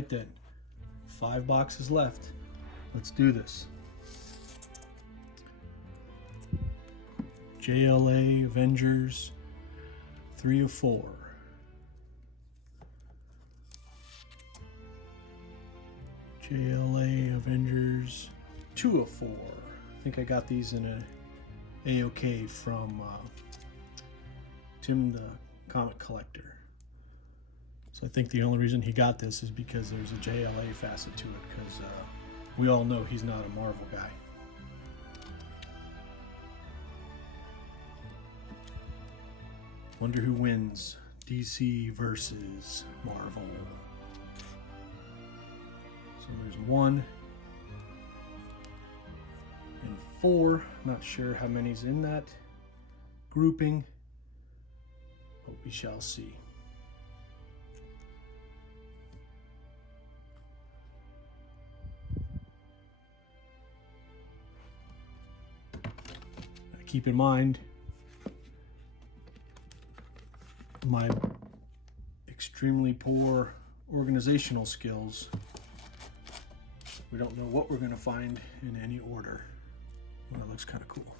right then. 5 boxes left. Let's do this. Jla Avengers 3 of 4. Jla Avengers 2 of 4. I think I got these in a A-OK from Tim the Comic Collector. So I think the only reason he got this is because there's a JLA facet to it, because we all know he's not a Marvel guy. Wonder who wins, DC versus Marvel. So there's 1 and 4. Not sure how many's in that grouping, but we shall see. Keep in mind my extremely poor organizational skills. We don't know what we're going to find in any order. Well, that looks kind of cool.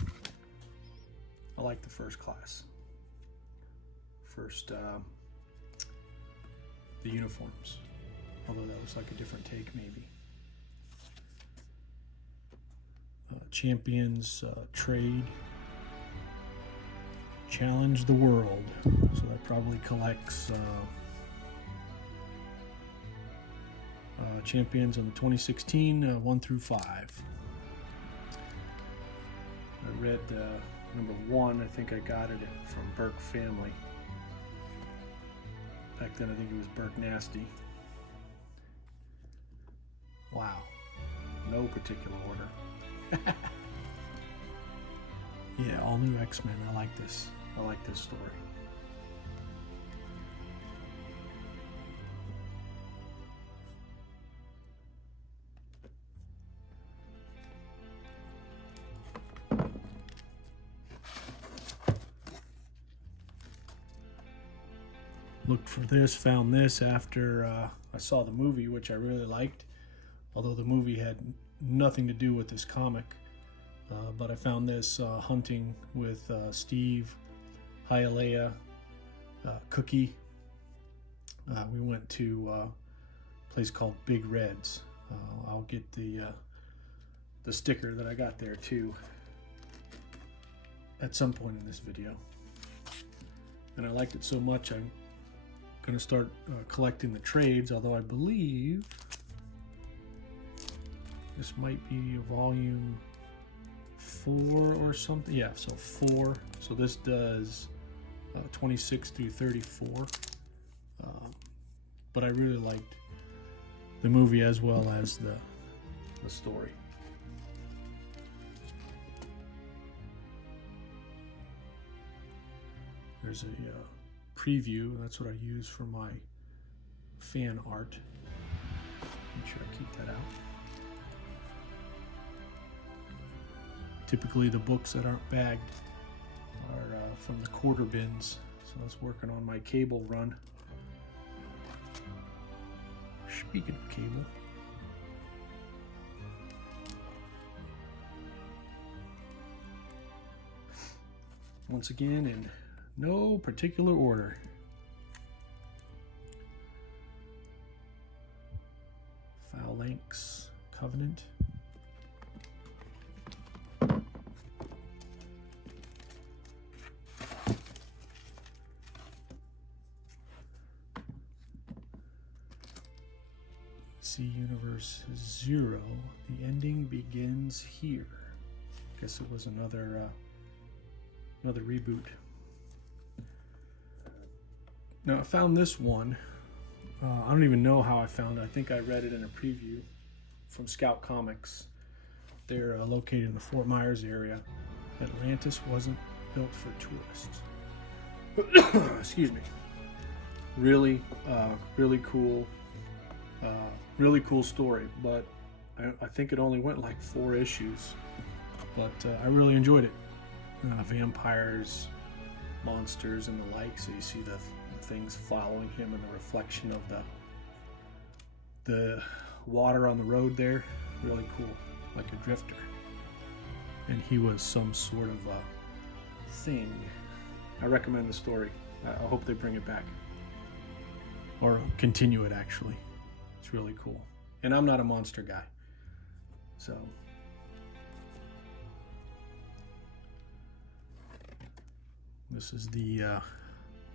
I like the first class. First, the uniforms. Although that looks like a different take, maybe. Champions trade. Challenge the world. So that probably collects champions on the 2016 1 through 5. I read number 1. I think I got it from Burke Family. Back then I think it was Burke Nasty. Wow. No particular order. Yeah, all new X-Men. I like this. I like this story. Looked for this, found this after I saw the movie, which I really liked, although the movie had nothing to do with this comic. But I found this hunting with Steve, Hialeah, Cookie. We went to a place called Big Reds. I'll get the sticker that I got there too at some point in this video. And I liked it so much I'm going to start collecting the trades, although I believe this might be a volume 4 or something. Yeah, so 4. So this does 26 through 34. But I really liked the movie as well as the story. There's a preview. That's what I use for my fan art. Make sure I keep that out. Typically the books that aren't bagged are from the quarter bins. So I was working on my cable run. Speaking of cable, once again in no particular order. Phalanx Covenant. Universe 0. The ending begins here. Guess it was another reboot. Now I found this one. I don't even know how I found it. I think I read it in a preview from Scout Comics. They're located in the Fort Myers area. Atlantis wasn't built for tourists. Excuse me. Really cool. Really cool story, but I think it only went like 4 issues, but I really enjoyed it. Vampires, monsters, and the like, so you see the things following him and the reflection of the water on the road there. Really cool, like a drifter. And he was some sort of thing. I recommend the story. I hope they bring it back. Or continue it, actually. It's really cool. And I'm not a monster guy. So. This is the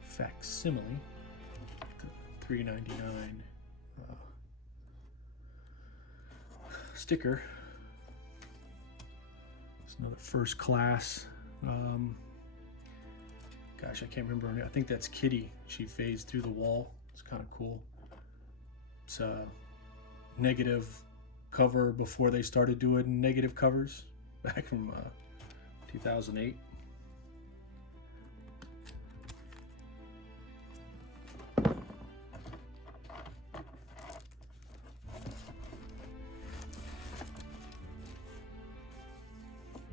facsimile. The $3.99 sticker. It's another First Class. Gosh, I can't remember her name. I think that's Kitty. She phased through the wall. It's kind of cool. It's a negative cover before they started doing negative covers back from 2008.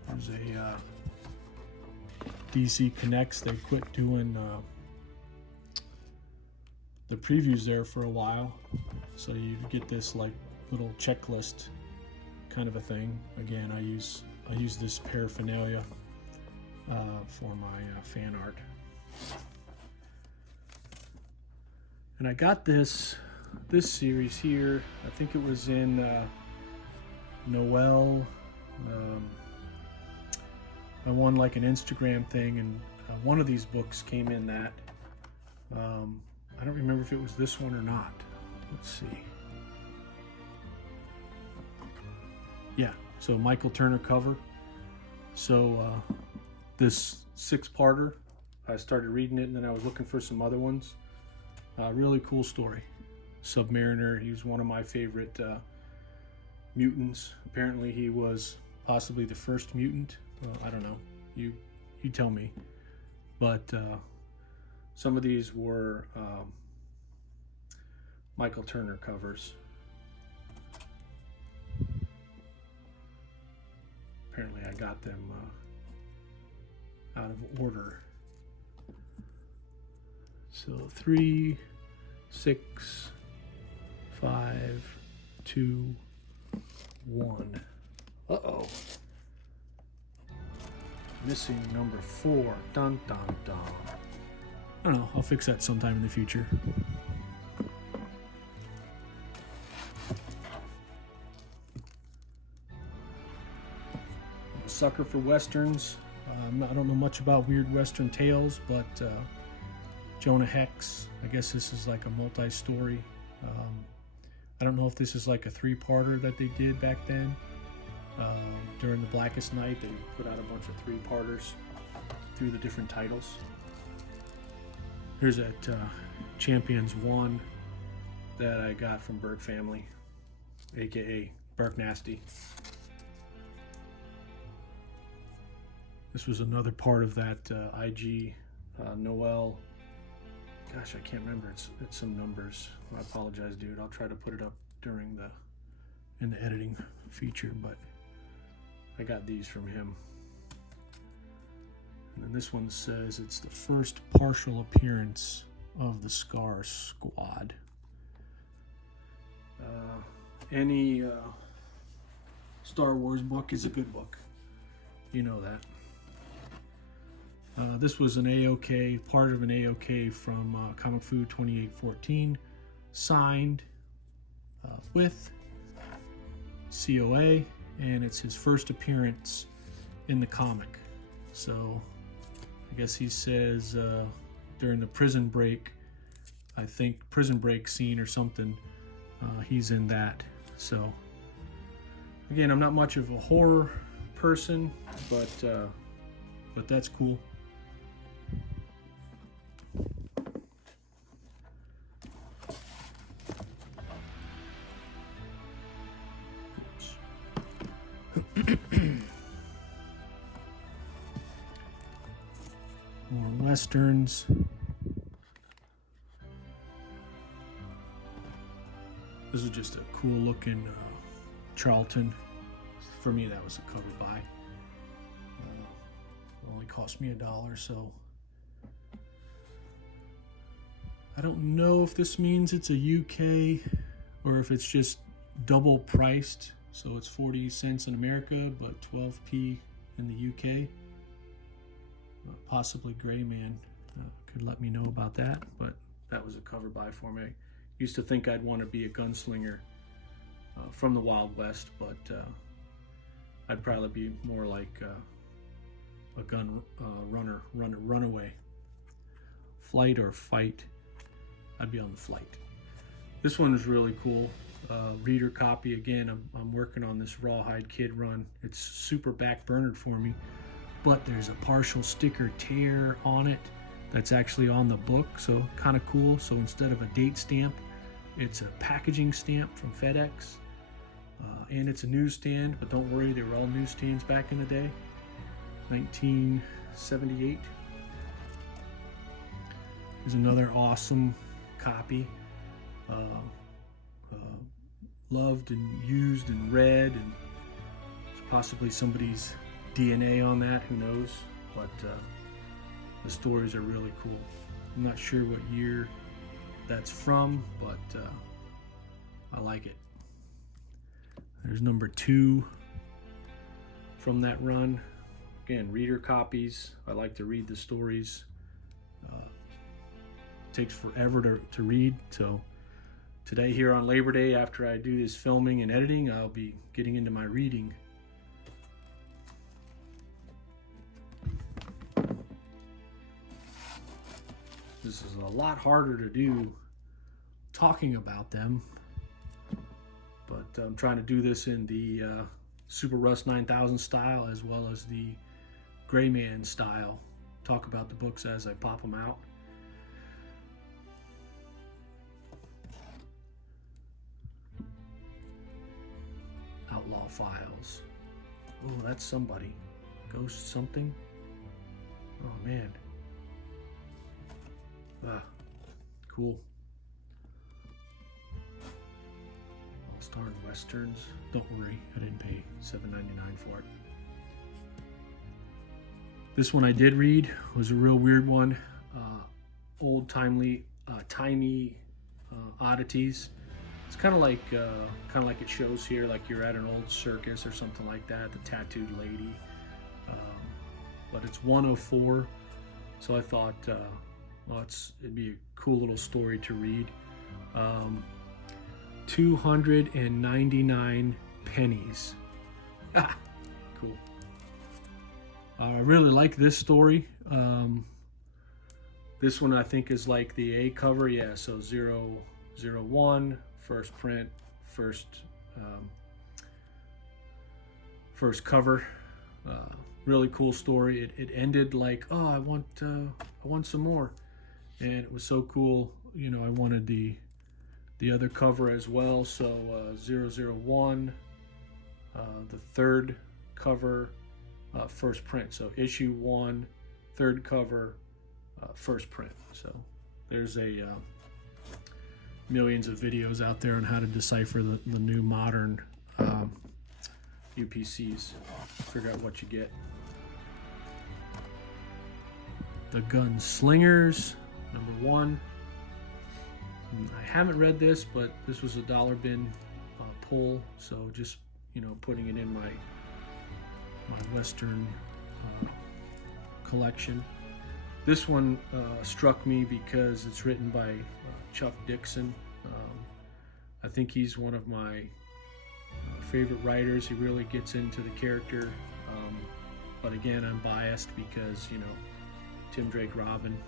There's a DC Connects. They quit doing the previews there for a while, so you get this like little checklist kind of a thing. Again, I use this paraphernalia for my fan art, and I got this series here. I think it was in Noel. I won like an Instagram thing, and one of these books came in that. I don't remember if it was this one or not. Let's see. Yeah, so Michael Turner cover. So this 6-parter, I started reading it, and then I was looking for some other ones. Really cool story. Submariner, he was one of my favorite mutants. Apparently he was possibly the first mutant. I don't know, you tell me, but some of these were Michael Turner covers. Apparently I got them out of order. So 3, 6, 5, 2, 1. Uh-oh. Missing number 4. Dun dun dun. I don't know. I'll fix that sometime in the future. I'm a sucker for westerns. I don't know much about weird western tales, but Jonah Hex. I guess this is like a multi-story. I don't know if this is like a 3-parter that they did back then. During the Blackest Night, they put out a bunch of 3-parters through the different titles. Here's that Champions 1 that I got from Burke Family, aka Burke Nasty. This was another part of that IG Noel. Gosh, I can't remember. It's some numbers. I apologize, dude. I'll try to put it up during in the editing feature, but I got these from him. And then this one says it's the first partial appearance of the Scar Squad. Any Star Wars book is a good book. You know that. This was an AOK, part of an AOK from Comic Food 2814, signed with COA, and it's his first appearance in the comic. So I guess he says during the prison break, I think prison break scene or something, he's in that. So again, I'm not much of a horror person, but that's cool. More westerns. This is just a cool looking Charlton. For me, that was a cover buy. Only cost me $1, so I don't know if this means it's a UK or if it's just double priced, so it's 40 cents in America but 12p in the UK. Possibly Gray Man could let me know about that, but that was a cover buy for me. I used to think I'd want to be a gunslinger from the Wild West, but I'd probably be more like a gun runaway. Flight or fight. I'd be on the flight. This one is really cool. Reader copy again. I'm working on this Rawhide Kid run. It's super backburnered for me, but there's a partial sticker tear on it that's actually on the book, so kind of cool. So instead of a date stamp, it's a packaging stamp from FedEx, and it's a newsstand. But don't worry, they were all newsstands back in the day. 1978. There's another awesome copy. Loved and used and read, and there's possibly somebody's DNA on that, who knows, but the stories are really cool. I'm not sure what year that's from, but I like it. There's number 2 from that run. Again, reader copies. I like to read the stories. Takes forever to read, so today here on Labor Day, after I do this filming and editing, I'll be getting into my reading. This is a lot harder to do talking about them, but I'm trying to do this in the Super Rust 9000 style as well as the Gray Man style. Talk about the books as I pop them out. Outlaw Files. Oh, that's somebody. Ghost something? Oh, man. Ah, cool. All-Star Westerns. Don't worry, I didn't pay $7.99 for it. This one I did read was a real weird one. Timey oddities. It's kind of like it shows here, like you're at an old circus or something like that. The tattooed lady, but it's 104. So I thought, well, it'd be a cool little story to read. 299 pennies. Cool. I really like this story. This one I think is like the A cover. Yeah, so 001. First print, first cover. Really cool story. It ended like, oh, I want some more, and it was so cool. You know, I wanted the other cover as well. So 001, the third cover, first print. So issue 1, third cover, first print. So there's a millions of videos out there on how to decipher the new modern UPCs. Figure out what you get. The Gunslingers, number 1. I haven't read this, but this was a dollar bin pull, so just, you know, putting it in my Western collection. This one struck me because it's written by Chuck Dixon. I think he's one of my favorite writers. He really gets into the character, but again, I'm biased because, you know, Tim Drake Robin,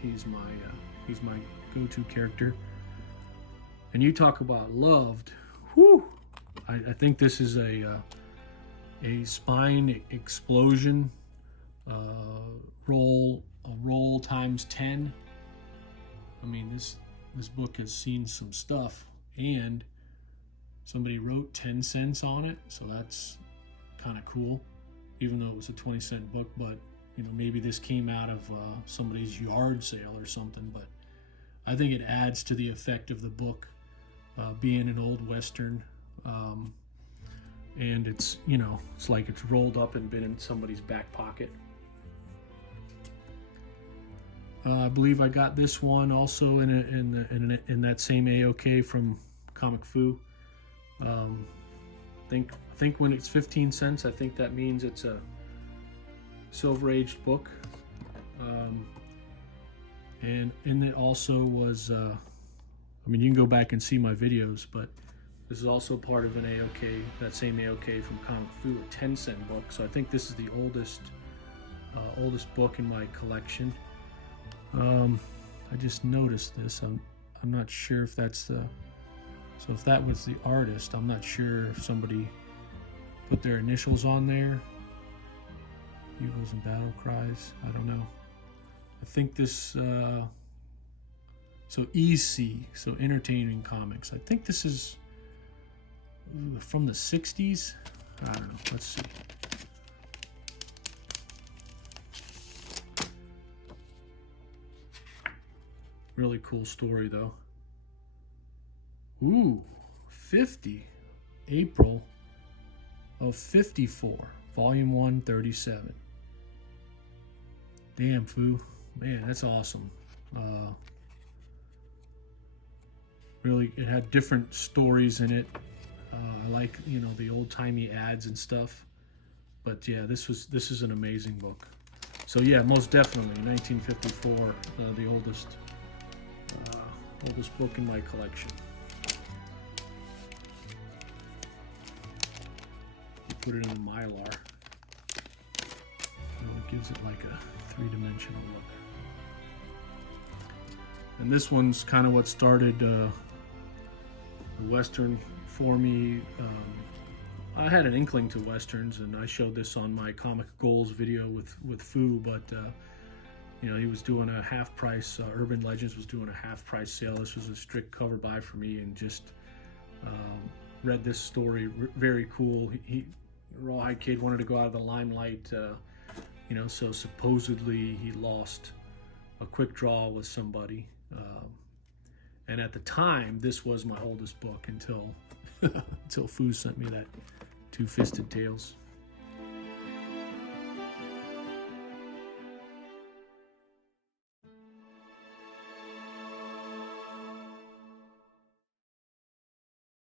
he's my go-to character. And you talk about loved. Whew! I think this is a spine explosion. Roll times 10. I mean, this book has seen some stuff, and somebody wrote 10 cents on it, so that's kind of cool, even though it was a 20-cent book. But you know, maybe this came out of somebody's yard sale or something, but I think it adds to the effect of the book, being an old Western, and it's, you know, it's like it's rolled up and been in somebody's back pocket. I believe I got this one also in that same AOK from a Comic Fu. Think when it's 15 cents, I think that means it's a silver-aged book. And in it also was, I mean, you can go back and see my videos, but this is also part of an AOK, that same AOK from Comic Fu, a 10-cent book. So I think this is the oldest book in my collection. I just noticed this. I'm not sure if that's the, so if that was the artist, I'm not sure if somebody put their initials on there. Eagles and Battle Cries, I don't know. I think this, so EC, so Entertaining Comics. I think this is from the 60s. I don't know, let's see. Really cool story though. Ooh, 50, April of 54, volume 1, 37. Damn, Fu. Man, that's awesome. Really, it had different stories in it. I like, you know, the old-timey ads and stuff. But yeah, this is an amazing book. So yeah, most definitely 1954, the oldest book in my collection. You put it in a Mylar, and it gives it like a three-dimensional look. And this one's kind of what started the Western for me. I had an inkling to Westerns, and I showed this on my Comic Goals video with Fu, but you know, he was doing a half price, Urban Legends was doing a half price sale. This was a strict cover buy for me, and just read this story. Very cool. He Rawhide Kid wanted to go out of the limelight, you know, so supposedly he lost a quick draw with somebody. And at the time, this was my oldest book until until Fu sent me that Two-Fisted Tales.